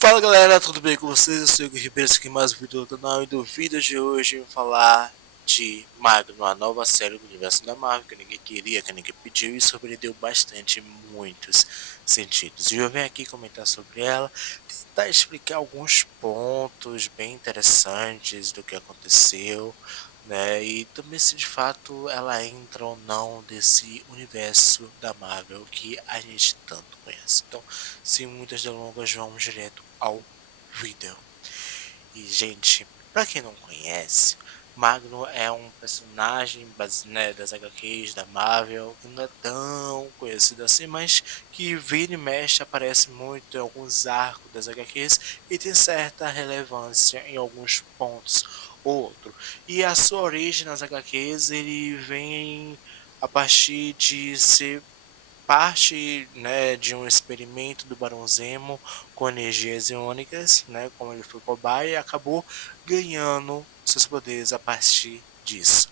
Fala galera, tudo bem com vocês? Eu sou o Igor Ribeiro, aqui mais um vídeo do canal e do vídeo de hoje eu vou falar de Magno, a nova série do universo da Marvel que ninguém queria, que ninguém pediu e surpreendeu bastante em muitos sentidos. E eu venho aqui comentar sobre ela, tentar explicar alguns pontos bem interessantes do que aconteceu, né? E também se de fato ela entra ou não desse universo da Marvel que a gente tanto conhece. Então, sem muitas delongas, vamos direto ao vídeo. E gente, pra quem não conhece, Magno é um personagem né, das HQs da Marvel que não é tão conhecido assim, mas que vira e mexe aparece muito em alguns arcos das HQs e tem certa relevância em alguns pontos ou outro. E a sua origem nas HQs ele vem a partir de ser parte, né, de um experimento do Barão Zemo com energias iônicas, né, como ele foi cobaia e acabou ganhando seus poderes a partir disso.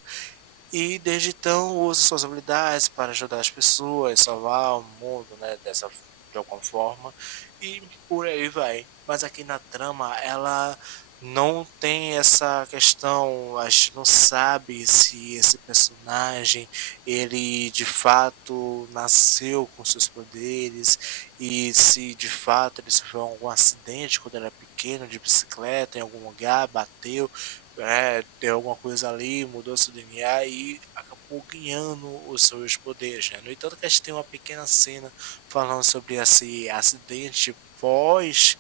E desde então usa suas habilidades para ajudar as pessoas, salvar o mundo, né, de alguma forma, e por aí vai. Mas aqui na trama ela não tem essa questão, a gente não sabe se esse personagem ele de fato nasceu com seus poderes e se de fato ele sofreu algum acidente quando era pequeno de bicicleta em algum lugar, bateu, deu alguma coisa ali, mudou seu DNA e acabou ganhando os seus poderes, né? No entanto, que a gente tem uma pequena cena falando sobre esse acidente pós,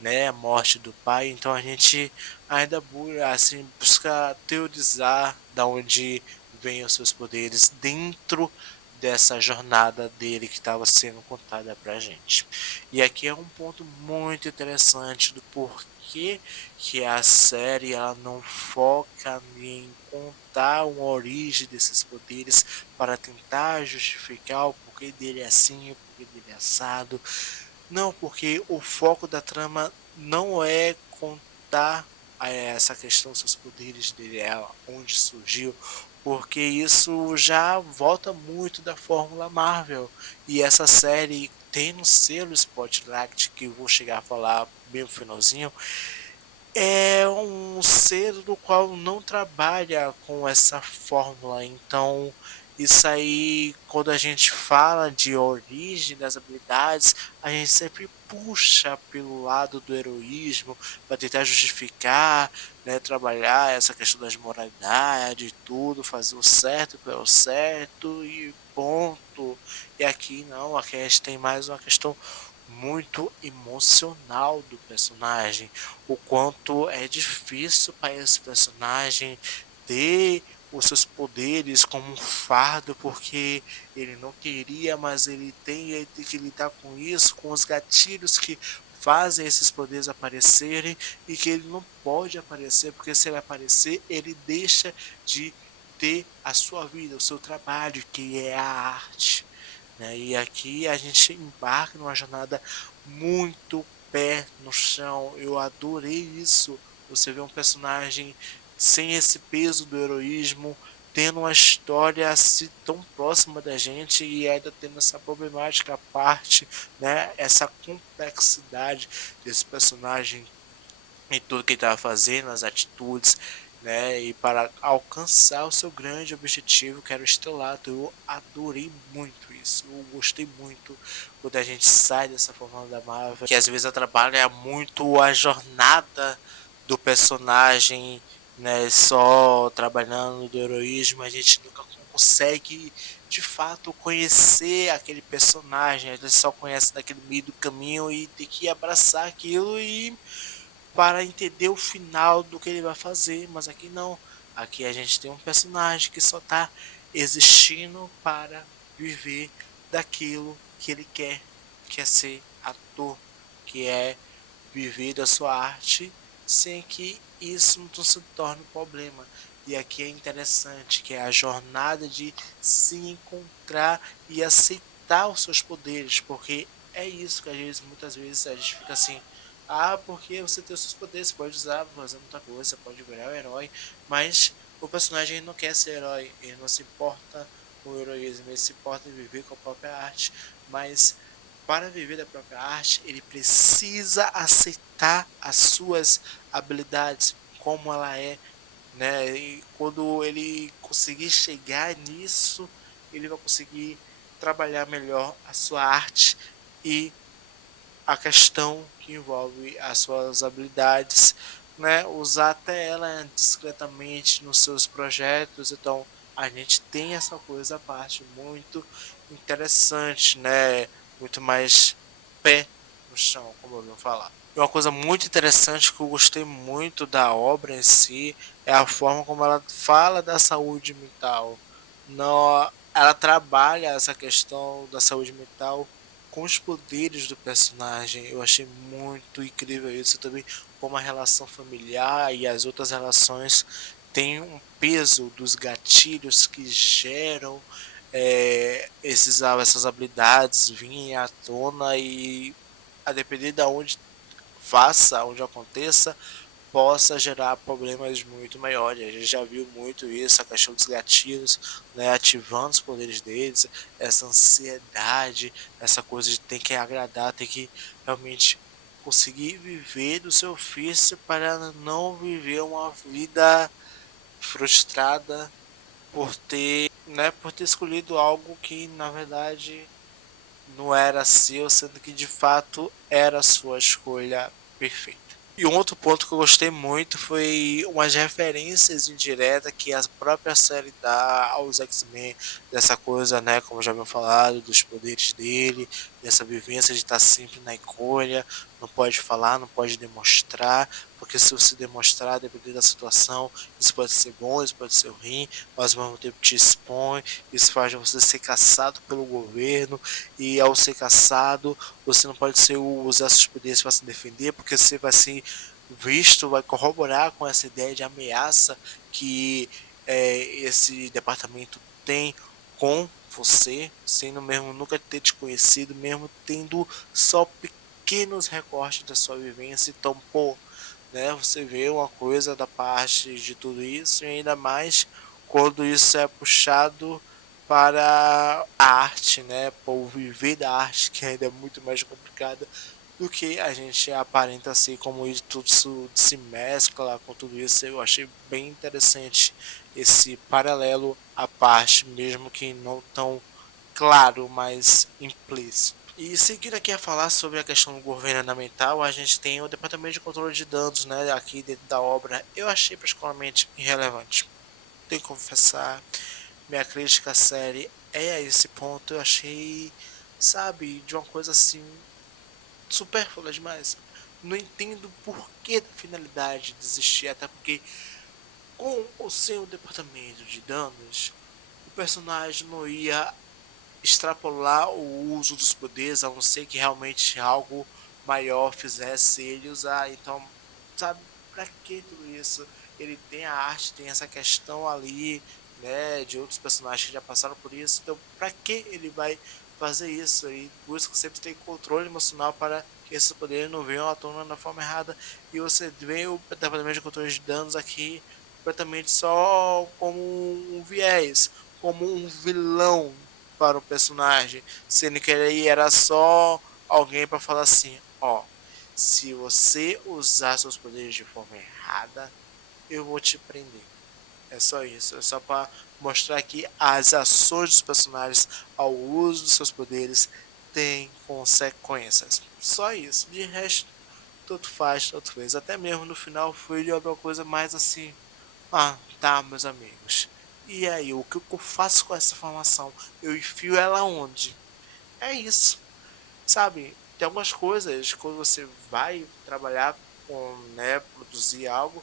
né, a morte do pai, então a gente ainda assim, busca teorizar da onde vêm os seus poderes dentro dessa jornada dele que estava sendo contada pra gente. E aqui é um ponto muito interessante do porquê que a série ela não foca em contar uma origem desses poderes para tentar justificar o porquê dele é assim, o porquê dele é assado. Não, porque o foco da trama não é contar essa questão dos seus poderes dele, onde surgiu, porque isso já volta muito da Fórmula Marvel. E essa série tem no selo Spotlight, que eu vou chegar a falar bem no finalzinho, é um ser do qual não trabalha com essa fórmula, então isso aí, quando a gente fala de origem das habilidades, a gente sempre puxa pelo lado do heroísmo para tentar justificar, né, trabalhar essa questão das moralidades e tudo, fazer o certo pelo certo e ponto. E aqui não, aqui a gente tem mais uma questão muito emocional do personagem, o quanto é difícil para esse personagem ter os seus poderes como um fardo, porque ele não queria, mas ele tem que lidar com isso, com os gatilhos que fazem esses poderes aparecerem e que ele não pode aparecer, porque se ele aparecer, ele deixa de ter a sua vida, o seu trabalho, que é a arte, né? E aqui a gente embarca numa jornada muito pé no chão. Eu adorei isso. Você vê um personagem sem esse peso do heroísmo, tendo uma história assim tão próxima da gente e ainda tendo essa problemática à parte, né? Essa complexidade desse personagem em tudo que ele estava fazendo, as atitudes, né? E para alcançar o seu grande objetivo, que era o estrelato. Eu adorei muito isso. Eu gostei muito quando a gente sai dessa forma da Marvel, que às vezes atrapalha muito a jornada do personagem, né? Só trabalhando do heroísmo, a gente nunca consegue de fato conhecer aquele personagem, a gente só conhece daquele meio do caminho e tem que abraçar aquilo e para entender o final do que ele vai fazer, mas aqui não. Aqui a gente tem um personagem que só está existindo para viver daquilo que ele quer, que é ser ator, que é viver da sua arte sem que isso não se torne um problema. E aqui é interessante que é a jornada de se encontrar e aceitar os seus poderes, porque é isso que às vezes, muitas vezes a gente fica assim, ah, porque você tem os seus poderes, você pode usar pra fazer muita coisa, você pode virar o herói, mas o personagem não quer ser herói, ele não se importa com o heroísmo, ele se importa em viver com a própria arte, mas para viver da própria arte, ele precisa aceitar aceitar as suas habilidades como ela é, né? E quando ele conseguir chegar nisso, ele vai conseguir trabalhar melhor a sua arte e a questão que envolve as suas habilidades, né? Usar até ela discretamente nos seus projetos. Então, a gente tem essa coisa à parte muito interessante, né? Muito mais pé no chão, como eu vou falar. E uma coisa muito interessante que eu gostei muito da obra em si é a forma como ela fala da saúde mental. Não, ela trabalha essa questão da saúde mental com os poderes do personagem. Eu achei muito incrível isso também, como a relação familiar e as outras relações têm um peso dos gatilhos que geram essas habilidades virem à tona e a depender de onde faça, onde aconteça, possa gerar problemas muito maiores. A gente já viu muito isso, a questão dos gatilhos, né, ativando os poderes deles, essa ansiedade, essa coisa de ter que agradar, ter que realmente conseguir viver do seu ofício para não viver uma vida frustrada por ter, né, por ter escolhido algo que na verdade não era seu, sendo que de fato era a sua escolha perfeita. E um outro ponto que eu gostei muito foi umas referências indiretas que a própria série dá aos X-Men, dessa coisa, né, como já haviam falado, dos poderes dele, dessa vivência de estar sempre na encolha, não pode falar, não pode demonstrar, porque se você demonstrar, dependendo da situação, isso pode ser bom, isso pode ser ruim, mas ao mesmo tempo te expõe, isso faz você ser caçado pelo governo, e ao ser caçado, você não pode usar seus poderes para se defender, porque você vai ser visto, vai corroborar com essa ideia de ameaça que esse departamento tem com você, sendo mesmo nunca ter te conhecido, mesmo tendo só pequenos recortes da sua vivência. Então, pô, né, você vê uma coisa da parte de tudo isso, e ainda mais quando isso é puxado para a arte, né, para o viver da arte, que ainda é muito mais complicada do que a gente aparenta ser, como isso tudo se mescla com tudo isso. Eu achei bem interessante esse paralelo à parte, mesmo que não tão claro, mas implícito. E seguindo aqui a falar sobre a questão governamental, a gente tem o Departamento de Controle de Danos, né, aqui dentro da obra. Eu achei particularmente irrelevante. Tenho que confessar, minha crítica à série é a esse ponto. Eu achei, sabe, de uma coisa assim supérflua demais. Não entendo por que da finalidade de existir, até porque com o seu departamento de danos, o personagem não ia extrapolar o uso dos poderes, a não ser que realmente algo maior fizesse ele usar. Então, sabe, pra que tudo isso? Ele tem a arte, tem essa questão ali, né, de outros personagens que já passaram por isso. Então, pra que ele vai fazer isso? E por isso que sempre tem controle emocional para que esses poderes não venham à tona na forma errada. E você vê o departamento de controle de danos aqui completamente só como um viés, como um vilão para o personagem, sendo que ele era só alguém para falar assim, ó, se você usar seus poderes de forma errada, eu vou te prender. É só isso, é só para mostrar que as ações dos personagens ao uso dos seus poderes têm consequências. Só isso, de resto, tudo faz, tudo fez. Até mesmo no final foi uma coisa mais assim, ah, tá, meus amigos. E aí, o que eu faço com essa informação? Eu enfio ela onde? É isso, sabe? Tem algumas coisas, quando você vai trabalhar com, né, produzir algo,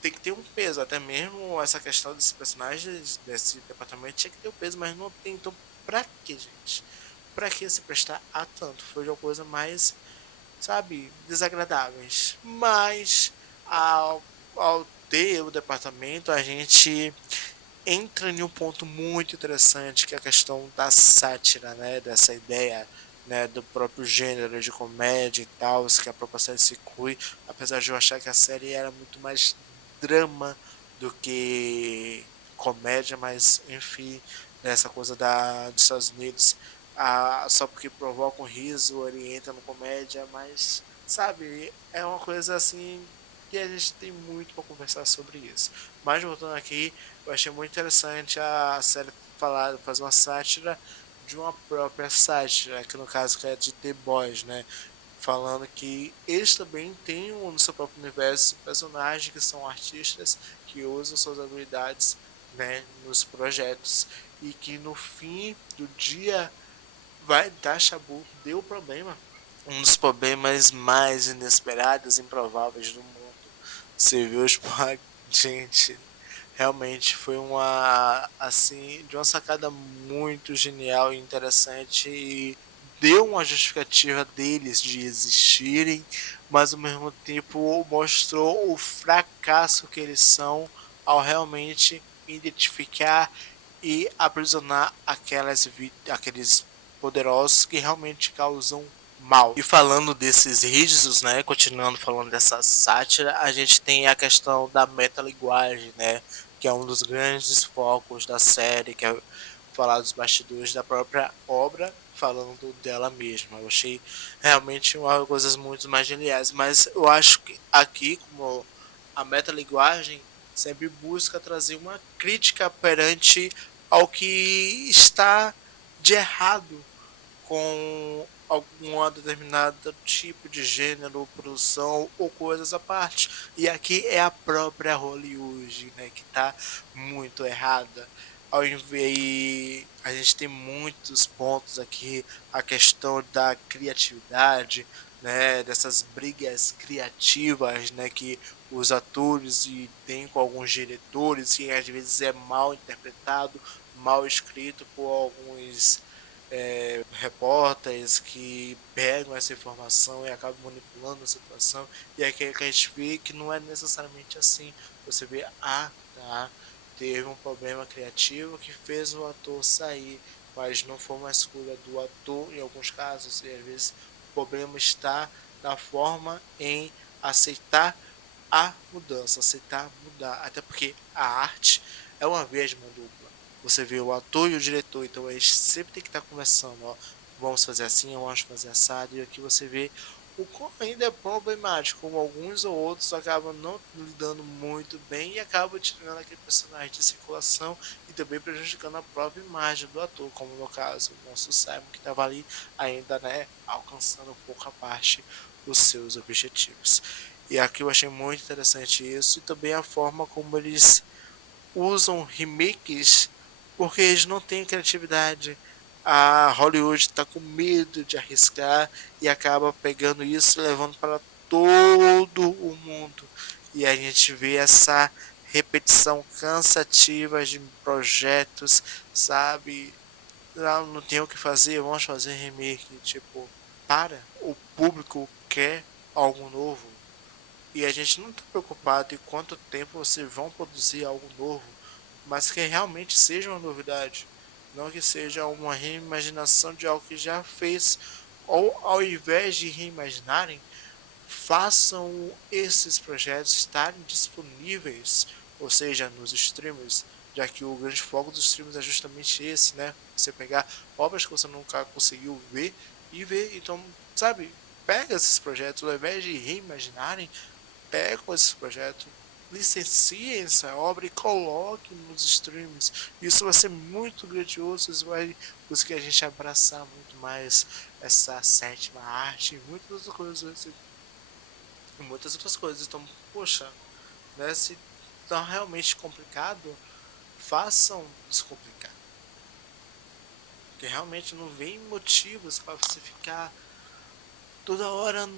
tem que ter um peso. Até mesmo essa questão desses personagens, desse departamento, tinha que ter um peso, mas não tem. Então, pra que, gente? Pra que se prestar a tanto? Foi uma coisa mais, sabe, desagradáveis. Mas, ao ter o departamento, a gente entra em um ponto muito interessante, que é a questão da sátira, né, dessa ideia, né, do próprio gênero de comédia e tal, que a própria série se inclui, apesar de eu achar que a série era muito mais drama do que comédia, mas enfim, nessa coisa dos Estados Unidos, só porque provoca um riso ele entra no comédia, mas sabe, é uma coisa assim que a gente tem muito para conversar sobre isso. Mas voltando aqui, eu achei muito interessante a série fazer uma sátira de uma própria sátira, que no caso que é de The Boys, né? Falando que eles também têm no seu próprio universo personagens que são artistas que usam suas habilidades, né, nos projetos e que no fim do dia vai dar chabu, deu problema. Um dos problemas mais inesperados e improváveis do mundo. Você viu os gente, realmente foi uma assim, de uma sacada muito genial e interessante e deu uma justificativa deles de existirem, mas ao mesmo tempo mostrou o fracasso que eles são ao realmente identificar e aprisionar aqueles poderosos que realmente causam mal. E falando desses rígidos, né, continuando falando dessa sátira, a gente tem a questão da metalinguagem, né, que é um dos grandes focos da série, que é falar dos bastidores da própria obra, falando dela mesma. Eu achei realmente uma coisas muito mais geniais, mas eu acho que aqui, como a metalinguagem sempre busca trazer uma crítica perante ao que está de errado com alguma determinada tipo de gênero, produção ou coisas à parte. E aqui é a própria Hollywood, né, que está muito errada. Ao invés, a gente tem muitos pontos aqui, a questão da criatividade, né, dessas brigas criativas, né, que os atores e tem com alguns diretores, que às vezes é mal interpretado, mal escrito por alguns repórteres que pegam essa informação e acabam manipulando a situação, e é que a gente vê que não é necessariamente assim. Você vê, tá, teve um problema criativo que fez o ator sair, mas não foi uma escolha do ator em alguns casos, e às vezes o problema está na forma em aceitar a mudança, aceitar mudar, até porque a arte é uma via de mão dupla. Você vê o ator e o diretor, então eles sempre tem que estar conversando, ó, vamos fazer assim, vamos fazer assado, e aqui você vê o quão ainda é problemático, como alguns ou outros acabam não lidando muito bem e acabam tirando aquele personagem de circulação e também prejudicando a própria imagem do ator, como no caso o nosso Simon, que estava ali ainda, né, alcançando um pouco a parte dos seus objetivos. E aqui eu achei muito interessante isso, e também a forma como eles usam remakes, porque eles não têm criatividade. A Hollywood está com medo de arriscar e acaba pegando isso e levando para todo o mundo. E a gente vê essa repetição cansativa de projetos, sabe? Não tem o que fazer, vamos fazer remake. Tipo, o público quer algo novo. E a gente não está preocupado em quanto tempo vocês vão produzir algo novo, mas que realmente seja uma novidade, não que seja uma reimaginação de algo que já fez, ou ao invés de reimaginarem, façam esses projetos estarem disponíveis, ou seja, nos streamers, já que o grande foco dos streamers é justamente esse, né? Você pegar obras que você nunca conseguiu ver e ver, então, sabe, pega esses projetos, ao invés de reimaginarem, pegam esse projeto, licenciem essa obra e coloquem nos streams. Isso vai ser muito grandioso, isso vai conseguir a gente abraçar muito mais essa sétima arte e muitas outras coisas. Então, poxa, né, se tá realmente complicado, façam descomplicar. Porque realmente não vem motivos para você ficar toda hora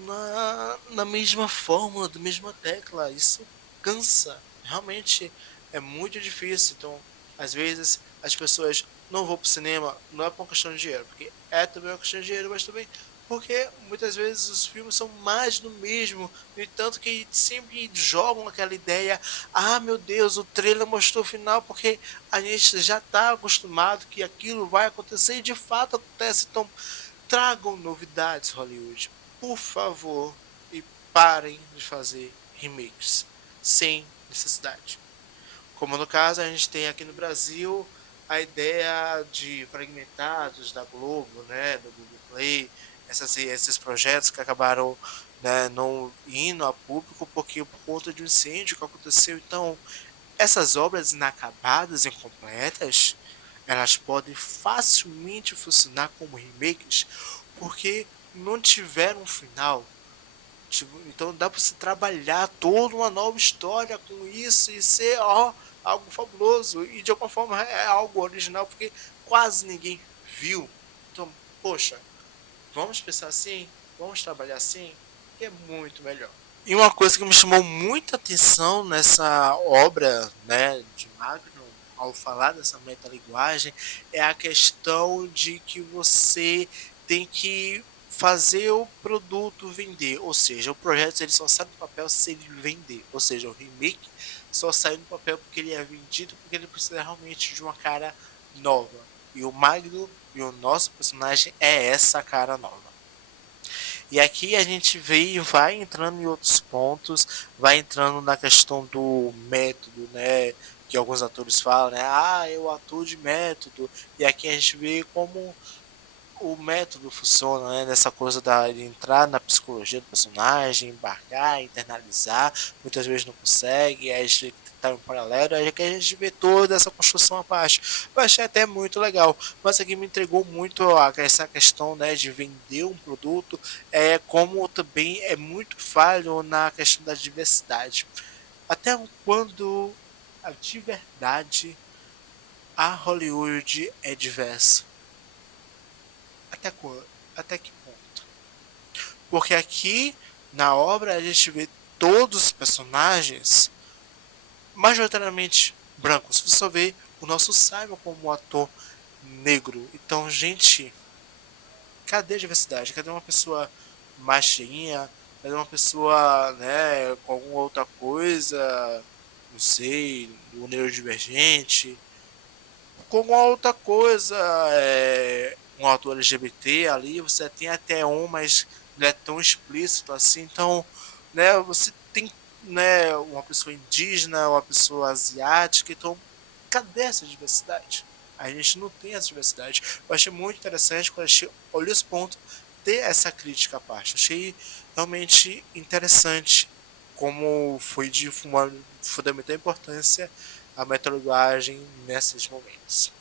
na mesma fórmula, da mesma tecla. Isso cansa. Realmente é muito difícil. Então, às vezes, as pessoas não vão pro cinema, não é por uma questão de dinheiro, porque é também uma questão de dinheiro, mas também porque muitas vezes os filmes são mais do mesmo, no entanto que sempre jogam aquela ideia, ah meu Deus, o trailer mostrou o final, porque a gente já está acostumado que aquilo vai acontecer e de fato acontece, então tragam novidades, Hollywood, por favor, e parem de fazer remakes sem necessidade. Como no caso, a gente tem aqui no Brasil a ideia de fragmentados da Globo, né, do Google Play, esses projetos que acabaram né, não indo a público porque por conta de um incêndio que aconteceu. Então, essas obras inacabadas, incompletas, elas podem facilmente funcionar como remakes porque não tiveram um final. Tipo, então dá para você trabalhar toda uma nova história com isso e ser algo fabuloso. E de alguma forma é algo original porque quase ninguém viu. Então, poxa, vamos pensar assim, vamos trabalhar assim, que é muito melhor. E uma coisa que me chamou muita atenção nessa obra, né, de Magnum, ao falar dessa metalinguagem, é a questão de que você tem que fazer o produto vender, ou seja, o projeto ele só sai no papel se ele vender, ou seja, o remake só sai no papel porque ele é vendido, porque ele precisa realmente de uma cara nova. E o Magnum e o nosso personagem é essa cara nova. E aqui a gente vê e vai entrando em outros pontos, vai entrando na questão do método, né? Que alguns atores falam, né? Ah, eu atuo de método. E aqui a gente vê como o método funciona, né? Nessa coisa de entrar na psicologia do personagem, embarcar, internalizar, muitas vezes não consegue, aí a gente tá em paralelo, aí que a gente vê toda essa construção à parte. Eu achei até muito legal, mas aqui me entregou muito essa questão, né, de vender um produto, como também é muito falho na questão da diversidade. Até quando de verdade a Hollywood é diversa? Até quando? Até que ponto? Porque aqui na obra a gente vê todos os personagens majoritariamente brancos. Você só vê o nosso Simon como um ator negro. Então, gente, cadê a diversidade? Cadê uma pessoa mais cheinha? Cadê uma pessoa, né, com alguma outra coisa? Não sei, do neurodivergente? Com alguma outra coisa, um autor LGBT ali, você tem até um, mas não é tão explícito assim. Então, né, você tem, né, uma pessoa indígena, uma pessoa asiática. Então, cadê essa diversidade? A gente não tem essa diversidade. Eu achei muito interessante quando a gente olhou esse ponto, ter essa crítica à parte. Achei realmente interessante como foi de uma fundamental importância a metalinguagem nesses momentos.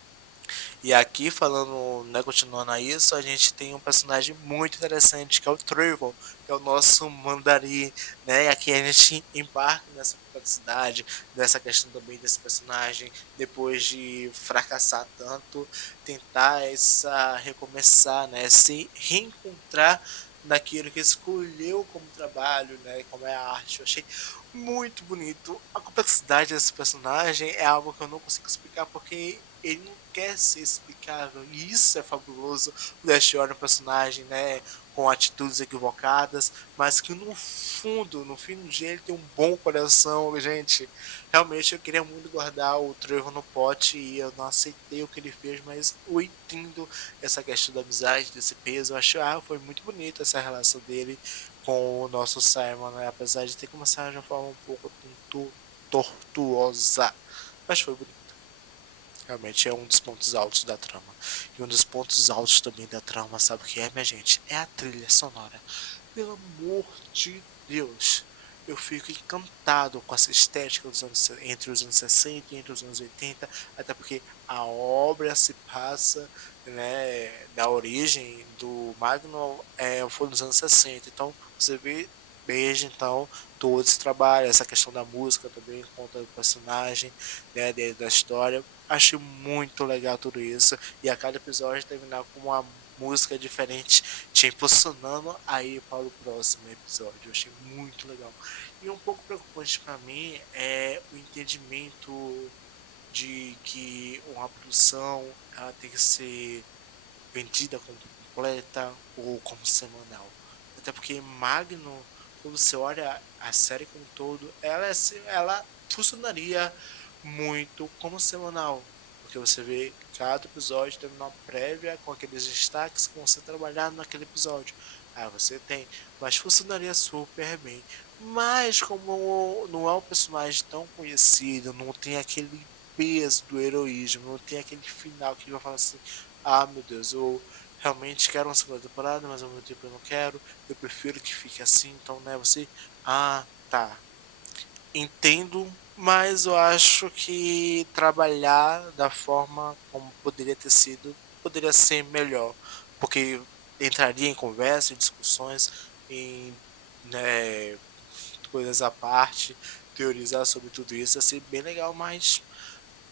E aqui, falando, né, continuando a isso, a gente tem um personagem muito interessante que é o Trevor, que é o nosso mandarim, né? E aqui a gente embarca nessa complexidade, nessa questão também desse personagem, depois de fracassar tanto, tentar essa recomeçar, né? Se reencontrar naquilo que escolheu como trabalho, né? Como é a arte. Eu achei muito bonito. A complexidade desse personagem é algo que eu não consigo explicar porque ele não quer ser explicável. E isso é fabuloso. O Dash olha um personagem, né, com atitudes equivocadas, mas que no fundo, no fim do dia, ele tem um bom coração, gente. Realmente eu queria muito guardar o Trevor no pote e eu não aceitei o que ele fez, mas eu entendo essa questão da amizade, desse peso. Eu acho, foi muito bonita essa relação dele com o nosso Simon, né? Apesar de ter começado de uma forma um pouco tortuosa, mas foi bonito. Realmente é um dos pontos altos da trama. E um dos pontos altos também da trama, sabe o que é, minha gente? É a trilha sonora. Pelo amor de Deus. Eu fico encantado com essa estética dos anos, entre os anos 60 e entre os anos 80, até porque a obra se passa, né, da origem do Magnum foi nos anos 60. Então você vê desde então todo esse trabalho, essa questão da música também, conta do personagem, né, da história. Achei muito legal tudo isso. E a cada episódio terminar com uma música diferente, te impulsionando a ir para o próximo episódio. Eu achei muito legal. E um pouco preocupante para mim é o entendimento de que uma produção ela tem que ser vendida como completa ou como semanal. Até porque Magno, quando você olha a série como um todo, ela funcionaria muito como semanal. Porque você vê cada episódio tendo uma prévia com aqueles destaques que vão ser trabalhados naquele episódio. Ah, você tem. Mas funcionaria super bem. Mas como não é um personagem tão conhecido, não tem aquele peso do heroísmo, não tem aquele final que vai falar assim, ah meu Deus, eu realmente quero uma segunda temporada, mas ao mesmo tempo eu não quero, eu prefiro que fique assim, então, né, você, ah, tá, entendo, mas eu acho que trabalhar da forma como poderia ter sido, poderia ser melhor, porque entraria em conversa, em discussões, em, né, coisas à parte, teorizar sobre tudo isso, ia ser bem legal, mas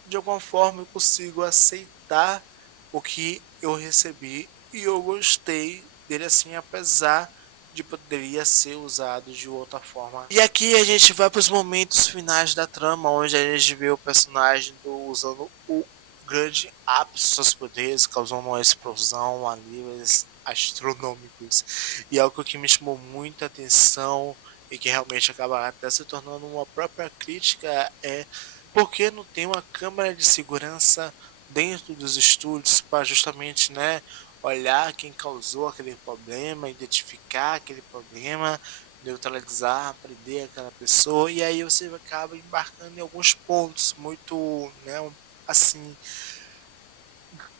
de alguma forma eu consigo aceitar o que eu recebi e eu gostei dele assim, apesar de poderia ser usado de outra forma. E aqui a gente vai para os momentos finais da trama, onde a gente vê o personagem usando o grande ápice dos seus poderes, causando uma explosão a níveis astronômicos. E algo que me chamou muita atenção e que realmente acaba até se tornando uma própria crítica é por que não tem uma câmera de segurança dentro dos estúdios para justamente, né, olhar quem causou aquele problema, identificar aquele problema, neutralizar, prender aquela pessoa, e aí você acaba embarcando em alguns pontos muito, né, assim,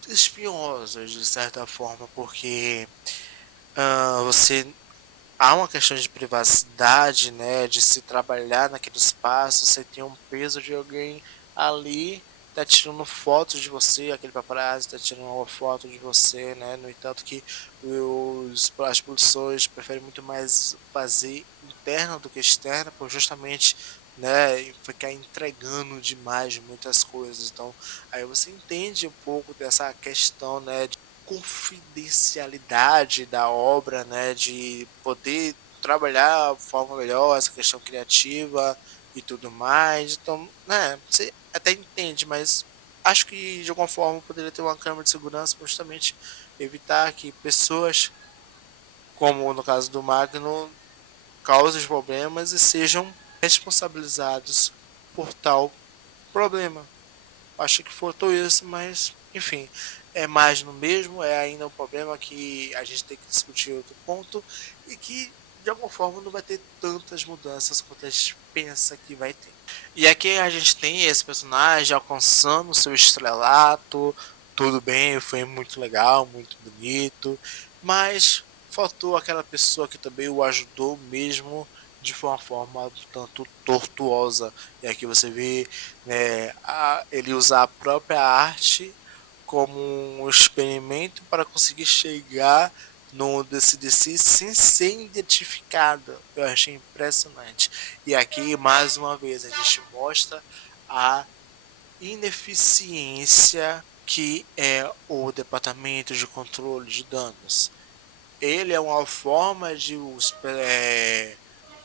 espinhosos de certa forma, porque você há uma questão de privacidade, né, de se trabalhar naquele espaço, você tem um peso de alguém ali tá tirando fotos de você, aquele paparazzi tá tirando uma foto de você, né, no entanto que as produções preferem muito mais fazer interna do que externa, por justamente, né, ficar entregando demais muitas coisas, então aí você entende um pouco dessa questão, né, confidencialidade da obra, né, de poder trabalhar de forma melhor essa questão criativa e tudo mais. Então, né, você até entende, mas acho que de alguma forma poderia ter uma câmera de segurança para justamente evitar que pessoas, como no caso do Magno, causem problemas e sejam responsabilizados por tal problema. Acho que faltou isso, mas enfim, é mais no mesmo, é ainda um problema que a gente tem que discutir em outro ponto e que de alguma forma não vai ter tantas mudanças quanto a gente pensa que vai ter. E aqui a gente tem esse personagem alcançando seu estrelato, tudo bem, foi muito legal, muito bonito, mas faltou aquela pessoa que também o ajudou mesmo de uma forma um tanto tortuosa. E aqui você vê, né, ele usar a própria arte como um experimento para conseguir chegar no DC sem ser identificado. Eu achei impressionante. E aqui, mais uma vez, a gente mostra a ineficiência que é o Departamento de Controle de Danos. Ele é uma forma de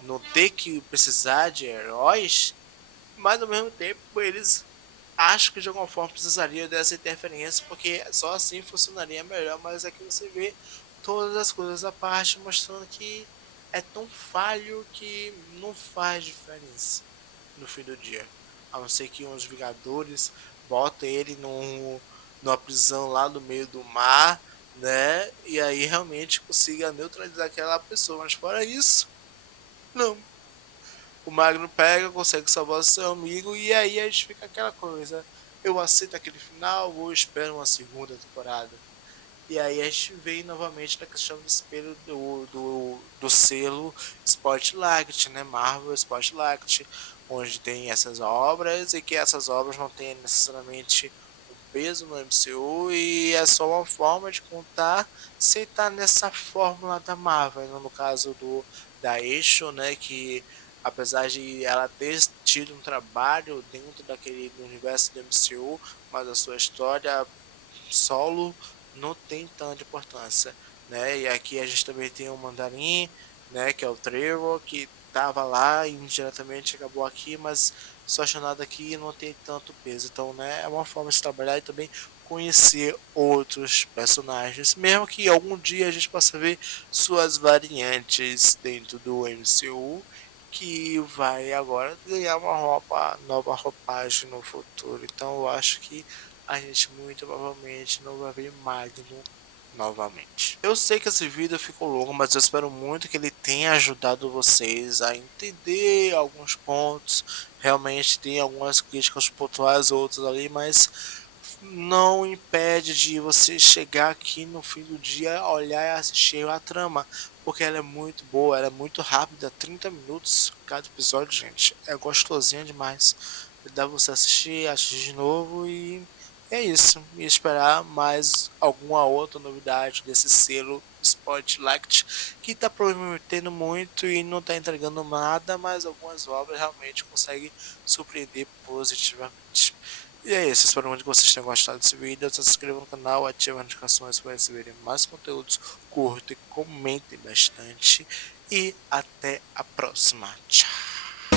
não ter que precisar de heróis, mas ao mesmo tempo eles acham que de alguma forma precisariam dessa interferência, porque só assim funcionaria melhor, mas aqui você vê todas as coisas à parte, mostrando que é tão falho que não faz diferença no fim do dia. A não ser que uns Vingadores botem ele numa prisão lá no meio do mar, né? E aí realmente consiga neutralizar aquela pessoa. Mas fora isso, não. O Magno pega, consegue salvar o seu amigo e aí a gente fica aquela coisa. Eu aceito aquele final ou espero uma segunda temporada? E aí a gente vem novamente na questão do espelho do selo Spotlight, né? Marvel Spotlight, onde tem essas obras e que essas obras não têm necessariamente um peso no MCU e é só uma forma de contar sem estar nessa fórmula da Marvel, no caso da Eixo, né? Que apesar de ela ter tido um trabalho dentro daquele do universo do MCU, mas a sua história solo não tem tanta importância, né? E aqui a gente também tem o Mandarim, né, que é o Trevor, que tava lá e indiretamente acabou aqui, mas sua jornada aqui não tem tanto peso. Então, né, é uma forma de trabalhar e também conhecer outros personagens, mesmo que algum dia a gente possa ver suas variantes dentro do MCU, que vai agora ganhar uma nova roupagem no futuro. Então eu acho que a gente muito provavelmente não vai ver Magno novamente. Eu sei que esse vídeo ficou longo, mas eu espero muito que ele tenha ajudado vocês a entender alguns pontos. Realmente tem algumas críticas pontuais, outras ali, mas não impede de você chegar aqui no fim do dia, olhar e assistir a trama, porque ela é muito boa, ela é muito rápida, 30 minutos cada episódio, gente, é gostosinha demais, dá você assistir de novo e é isso, e esperar mais alguma outra novidade desse selo Spotlight, que tá prometendo muito e não tá entregando nada, mas algumas obras realmente conseguem surpreender positivamente. E é isso, espero muito que vocês tenham gostado desse vídeo. Se inscrevam no canal, ativem as notificações para receberem mais conteúdos. Curtem, comentem bastante. E até a próxima. Tchau!